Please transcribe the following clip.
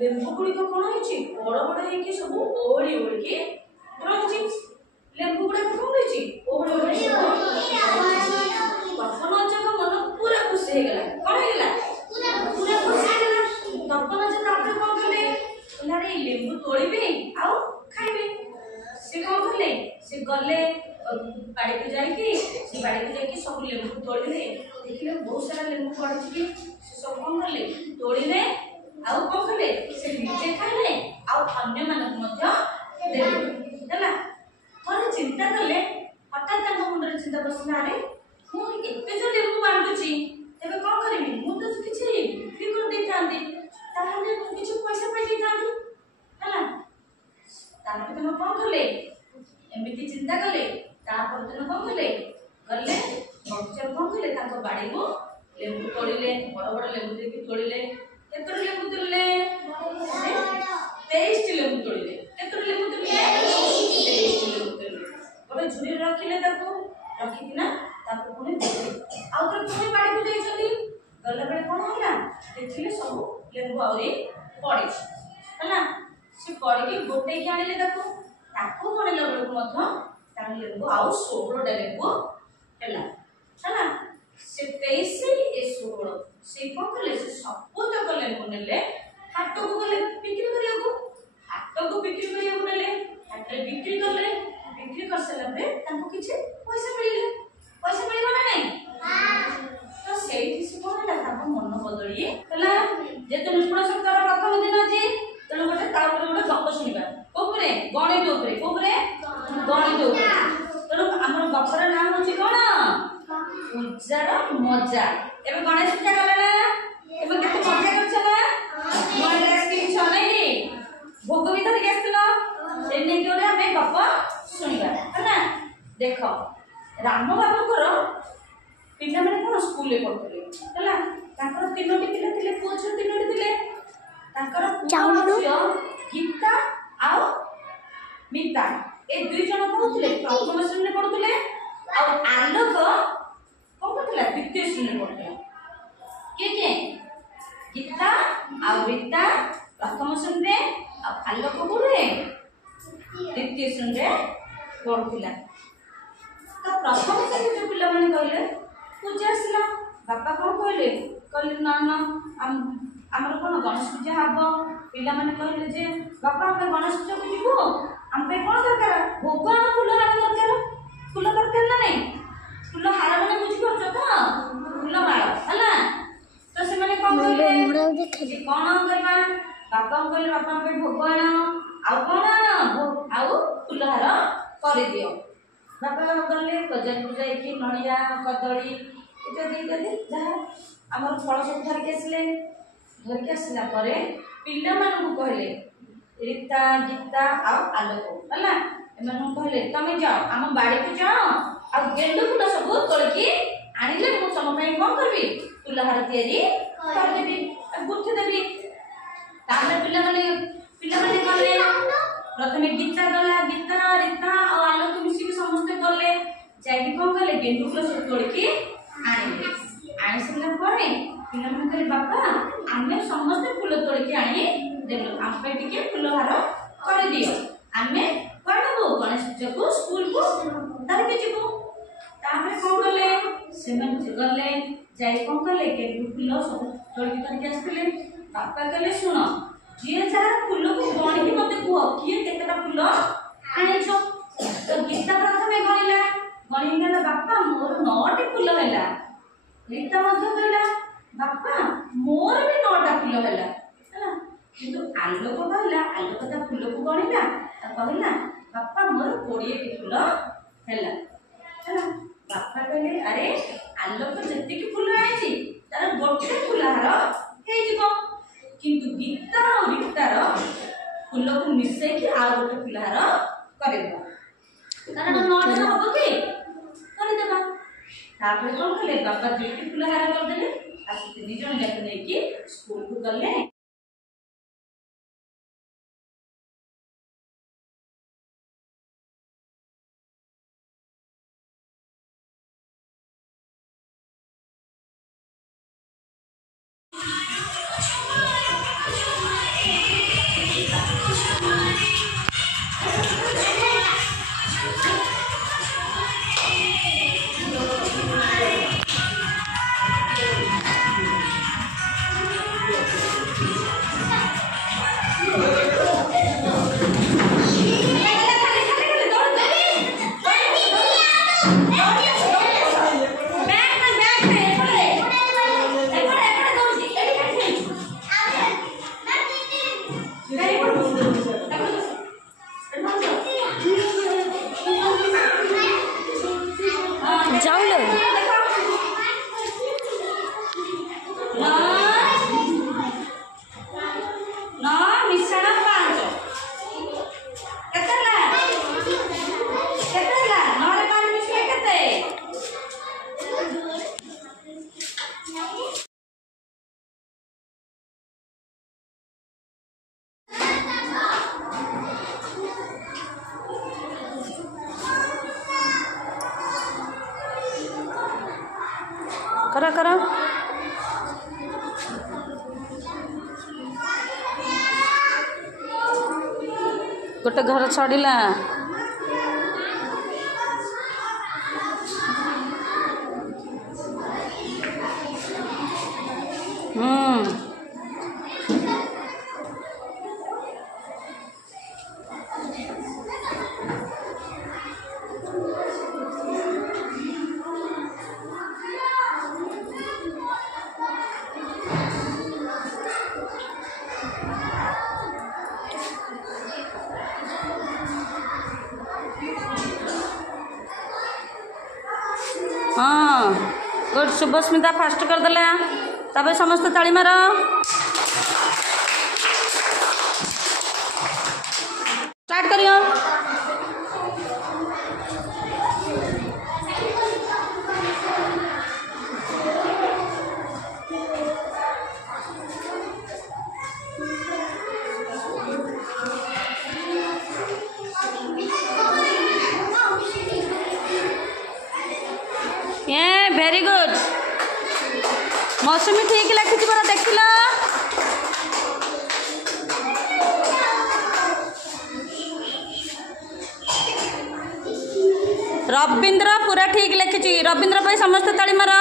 ଲେମ୍ବୁ ଗୁଡ଼ିକ କ'ଣ ହେଇଛି ବଡ଼ ବଡ଼ ହେଇକି ସବୁ ଓହଳି ଓହଳିକି ରହିଛି। ଲେମ୍ବୁ ଗୁଡ଼ାକ କ'ଣ ହେଇଛି ଓହଳି ଓହଳି ତପନ ଅଜାଙ୍କ ମନ ପୁରା ଖୁସି ହେଇଗଲା। କ'ଣ ହେଇଗଲା ପୁରା ଖୁସି ହେଇଗଲା। ତପନ ଅଜା ତାପରେ କ'ଣ କଲେ ଆରେ ଲେମ୍ବୁ ତୋଳିବେ ଆଉ ଖାଇବେ। ସେ କ'ଣ କଲେ ସେ ଗଲେ ବାଡ଼ିକୁ ଯାଇକି ସବୁ ଲେମ୍ବୁ ତୋଳିଲେ। ଦେଖିଲେ ବହୁତ ସାରା ଲେମ୍ବୁ ପଡ଼ିଛି। ସେ ସବୁ କ'ଣ କଲେ ତୋଳିଲେ ଆଉ କ'ଣ କଲେ ସେ ନିଜେ ଖାଇଲେ ଆଉ ଅନ୍ୟମାନଙ୍କୁ ମଧ୍ୟ ଦେଲେ ହେଲା। ଥରେ ଚିନ୍ତା କଲେ ହଠାତ୍ ତାଙ୍କ ମୁଣ୍ଡରେ ଚିନ୍ତା ପଶିଲା ଆରେ ମୁଁ ଏତେ ଯୋଉ ଲେମ୍ବୁ ବାଣ୍ଟୁଛି ତେବେ କ'ଣ କରିବି ମୁଁ ତ କିଛି ବିକ୍ରି କରିଦେଇଥାନ୍ତି ତାହେଲେ ମୁଁ କିଛି ପଇସା ପାଇଯାଇଥାନ୍ତି ହେଲା। ତାପରେ ତମେ କ'ଣ କଲେ ଏମିତି ଚିନ୍ତା କଲେ। ତାପରେ ତମେ କ'ଣ କଲେ ଗଲେ ବଗିଚାରୁ କ'ଣ କଲେ ତାଙ୍କ ବାଡ଼ିକୁ ଲେମ୍ବୁ ତୋଳିଲେ। ବଡ଼ ବଡ଼ ଲେମ୍ବୁ ଦେଇକି ତୋଳିଲେ। କେତୋଟି ଲେମ୍ବୁ ତୋଳିଲେ 23ଟି ଲେମ୍ବୁ ତୋଳିଲେ। କେତୋଟି ଲେମ୍ବୁ ତୋଳିଲେ 23ଟି ଲେମ୍ବୁ ତୋଳିଲେ। ଗୋଟେ ଝୁରିରେ ରଖିଲେ ତାକୁ ରଖିକିନା ତାକୁ ପୁଣି ଆଉ ଥରେ ପୁଣି ବାଡ଼ିକୁ ଯାଇଛନ୍ତି। ଗଲାବେଳେ କ'ଣ ହେଲା ଦେଖିଲେ ସବୁ ଲେମ୍ବୁ ଆହୁରି ପଡ଼ିଛି ହେଲା। ସେ ପଡ଼ିକି ଗୋଟେଇକି ଆଣିଲେ ତାକୁ ଗଣିଲା ବେଳକୁ ମଧ୍ୟ ତାର ଲେମ୍ବୁ ଆଉ 16ଟା ଲେମ୍ବୁ ହେଲା ହେଲା। ସେ 23 ଏ 16 ସେ କ'ଣ କଲେ ସେ ସବୁତକ ଲେମ୍ବୁ ନେଲେ ହାଟକୁ ଗଲେ ବିକ୍ରି କରିବାକୁ। ହାଟକୁ ବିକ୍ରି କରିବାକୁ ନେଲେ ହାଟରେ ବିକ୍ରି କଲେ। ବିକ୍ରି କରିସାରିଲା ପରେ ତାଙ୍କୁ କିଛି ପଇସା ମିଳିଲେ। ପଇସା ମିଳିବ ନା ନାଇଁ ତ ସେଇଠି ସେ କ'ଣ ହେଲା ତାଙ୍କ ମନ ବଦଳି ହେଲା। ଯେହେତୁ ନିପୁଣ ଶବ୍ଦର ପ୍ରଥମ ଦିନ ଅଛି ତେଣୁ ଗୋଟେ ତା ଉପରେ ଗୋଟେ ଗପ ଶୁଣିବା। କୋଉପରେ ଗଣିତ ଉପରେ। କୋଉପରେ ଗଣିତ ଉପରେ। ତେଣୁ ଆମର ଗପର ନାଁ ହେଉଛି କ'ଣ ପୂଜାର ମଜା। ଏବେ ଗଣେଶ ପୂଜା ଗଲା ନା ଏବେ କେତେ ମଜା କରିଛ ନା ଗଣେଶ ଆସିକି ଛନେଇକି ଭୋଗ ବି ଧରିକି ଆସିଥିଲ। ସେ ନେଇକି ଗୋଟେ ଆମେ ଗପ ଶୁଣିବା ହେଲା। ଦେଖ ରାମ ବାବୁଙ୍କର ପିଲାମାନେ କ'ଣ ସ୍କୁଲରେ ପଢୁଥିଲେ ହେଲା। ତାଙ୍କର 3ଟି ପିଲା ଥିଲେ ପୁଅ ଝିଅ 3ଟି ଥିଲେ। ତାଙ୍କର ଝିଅ ଗୀତା ଆଉ ମିତା ଏ 2 ଜଣ ପଢୁଥିଲେ ପ୍ରଥମ ଶ୍ରେଣୀରେ ପଢୁଥିଲେ ଆଉ ଆଲୋକ କ'ଣ କରୁଥିଲା 2ୟ ଶ୍ରେଣୀରେ ପଢୁଥିଲା। କିଏ ଗୀତା ଆଉ ମିତା ପ୍ରଥମ ଶ୍ରେଣୀରେ ଆଉ ଆଲୋକ କୋଉଠି 2ୟ ଶ୍ରେଣୀରେ ପଢୁଥିଲା। ତ ପ୍ରଥମ ଶ୍ରେଣୀରେ ପିଲାମାନେ କହିଲେ ପୂଜା ଆସିଲା। ବାପା କ'ଣ କହିଲେ ନା ଆମର କ'ଣ ଗଣେଶ ପୂଜା ହବ। ପିଲାମାନେ କହିଲେ ଯେ ବାପା ଆମେ ଗଣେଶ ପୂଜାକୁ ଯିବୁ ଆମ ପାଇଁ କ'ଣ ଦରକାର ଭୋଗ ଆମ ଫୁଲ ହାର ଦରକାର। ଫୁଲ ଦରକାର ନା ନାଇଁ ଫୁଲ ହାର ମାନେ ବୁଝିପାରୁଛ ତ ଫୁଲ ମାଳ ହେଲା। ତ ସେମାନେ କ'ଣ କହିଲେ କ'ଣ କରିବା ବାପାଙ୍କୁ କହିଲେ ବାପା ଆମ ପାଇଁ ଭୋଗ ଆଣ ଆଉ କ'ଣ ଆଉ ଫୁଲ ହାର କରିଦିଅ। ବାପା ଗଲେ ବଜାରକୁ ଯାଇକି ନଡ଼ିଆ କଦଳୀ ଇତ୍ୟାଦି ଯାହା ଆମର ଫଳ ସବୁ ଧରିକି ଆସିଲେ। ଧରିକି ଆସିଲା ପରେ ପିଲାମାନଙ୍କୁ କହିଲେ ରୀତା ଗୀତା ଆଉ ଆଲୋକ ହେଲା ଏମାନଙ୍କୁ କହିଲେ ତମେ ଯାଅ ଆମ ବାଡ଼ିକୁ ଯାଅ ଆଉ ଗେଣ୍ଡୁ ଫୁଲ ସବୁ ତୋଳିକି ଆଣିଲେ ମୁଁ ତମ ପାଇଁ କ'ଣ କରିବି ଫୁଲହାର ତିଆରି କରିଦେବି ଗୁନ୍ଥି ଦେବି। ତାପରେ ପିଲାମାନେ ଗଲେ ପ୍ରଥମେ ଗୀତା ଗଲା। ଗୀତା ରୀତା ଆଉ ଆଲୋକ ମିଶିକି ସମସ୍ତେ ଗଲେ ଯାଇକି କ'ଣ କଲେ ଗେଣ୍ଡୁ ଫୁଲ ସବୁ ତୋଳିକି ଆଣିଲେ। ଆଣି ସାରିଲା ପରେ ପିଲାମାନେ କହିଲେ ବାପା ଆମେ ସମସ୍ତେ ଫୁଲ ତୋଳିକି ଆଣି ଦେଲୁ ଆମ ପାଇଁ ଟିକେ ଫୁଲ ହାର କରିଦିଅ। ଆମେ କୁଆଡ଼େ ଯିବୁ ଗଣେଶ ପୂଜାକୁ ସ୍କୁଲକୁ ଧରିକି ଯିବୁ। ତାପରେ କ'ଣ କଲେ ସେମାନେ ଗଲେ ଯାଇ କ'ଣ କଲେ ଗେଣ୍ଡୁ ଫୁଲ ସବୁ ତୋଳିକି ଧରିକି ଆସିଥିଲେ। ବାପା କହିଲେ ଶୁଣ ଯିଏ ଯାହାର ଫୁଲକୁ ଗଣିକି ମତେ କୁହ କିଏ କେତେଟା ଫୁଲ ଆଣିଛ। ତ ଗୀତା ପ୍ରଥମେ ଗଣିଲା। ଗଣିକି କହିଲା ବାପା ମୋର 9ଟି ଫୁଲ ହେଲା। ରୀତା ମଧ୍ୟ କହିଲା ବାପା ମୋର ବି 9ଟା ଫୁଲ ହେଲା ହେଲା। କିନ୍ତୁ ଆଲୋକ କହିଲା ଆଲୋକ ତା ଫୁଲକୁ ଗଣିଲା କହିଲା ବାପା ମୋର 20ଟି ଫୁଲ ହେଲା ହେଲା। ବାପା କହିଲେ ଆରେ ଆଲୋକ ଯେତିକି ଫୁଲ ଆଣିଛି ତାର ଗୋଟେ ଫୁଲ ହାର ହେଇଯିବ କିନ୍ତୁ ଗୀତା ଆଉ ରୀତାର ଫୁଲକୁ ମିଶେଇକି ଆଉ ଗୋଟେ ଫୁଲ ହାର କରିଦେବା କାରଣ 9ଟା ହବ କି କରିଦେବା। ତାପରେ କ'ଣ କଲେ ବାପା 2ଟି ଫୁଲ ହାର କରିଦେଲେ ଆଉ 3 ଜଣ ଯାକ ନେଇକି ସ୍କୁଲକୁ ଗଲେ। करा करा गोटे घर छड़िला हाँ गुड शुभस्मिता फास्ट करदेला तब समस्त ताली मार स्टार्ट करियो ये वेरी गुड मौसमी ठीक लिखी परा देखिल रविंद्र पूरा ठीक लिखी रविंद्र समस्त ताली मार।